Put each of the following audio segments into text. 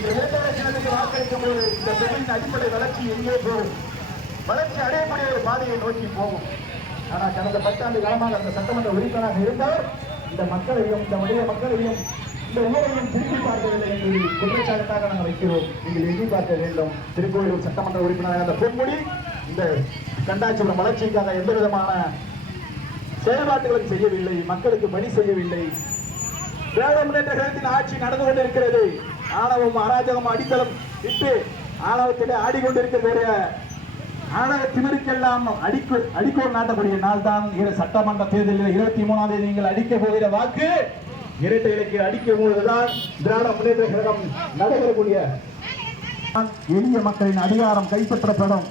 இரண்டாவது சின்னத்துக்கு வாக்களிக்கும் போது இந்த தொகுதியின் அடிப்படை வளர்ச்சி எங்கே போகும்? வளர்ச்சி அடையக்கூடிய ஒரு பாதையை நோக்கி போகும். ஆனால் கடந்த 10 ஆண்டு காலமாக அந்த சட்டமன்ற உறுப்பினராக இருந்தால் இந்த மக்களையும் இந்த வணிக மக்களையும் இந்த ஊரையும் திருப்பி பார்க்கவில்லை என்பது குற்றச்சாட்டாக நாங்கள் வைக்கிறோம். நீங்கள் எண்ணி பார்க்க வேண்டும். திருக்கோயிலூர் சட்டமன்ற உறுப்பினராக அந்த பொன்முடி இந்த கண்டாச்சிபுரம் வளர்ச்சிக்காக எந்த விதமான செயல்பாட்டுகளும் செய்யவில்லை, மக்களுக்கு பணி செய்யவில்லை. திராவிட முன்னேற்ற கழகத்தின் ஆட்சி நடந்து கொண்டிருக்கிறது. ஆணவம் அராஜகம் அடித்தளம் இட்டு ஆணவத்திலே ஆடிக்கொண்டிருக்கக்கூடிய ஆணவ திமிருக்கெல்லாம் அடிக்கோர் நாட்டக்கூடிய நாள் தான் சட்டமன்ற தேர்தலில் 23ஆம் தேதி நீங்கள் அடிக்க போகிற வாக்கு இரட்டை இலக்கிய அடிக்கும் போதுதான் திராவிட முன்னேற்ற கழகம் நடைபெறக்கூடிய எளிய மக்களின் அதிகாரம் கைப்பற்றப்படும்.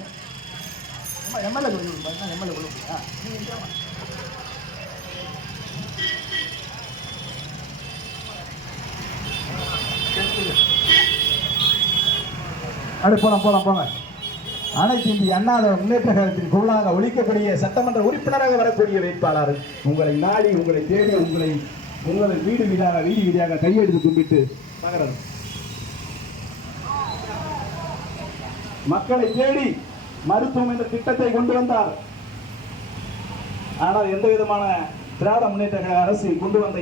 போங்க. அனைத்து இந்திய அண்ணா முன்னேற்ற கழகத்தின் குழுவாக ஒழிக்கக்கூடிய சட்டமன்ற உறுப்பினராக வரக்கூடிய வேட்பாளர் உங்களை நாடி, உங்களை தேடி, உங்களை வீடு வீடாக கையெடுத்து கும்பிட்டு மக்களை தேடி மருத்துவம் என்ற திட்டத்தை கொண்டு வந்தார். ஆனால் எந்த விதமான திராவிட முன்னேற்ற கழக அரசு கொண்டு வந்த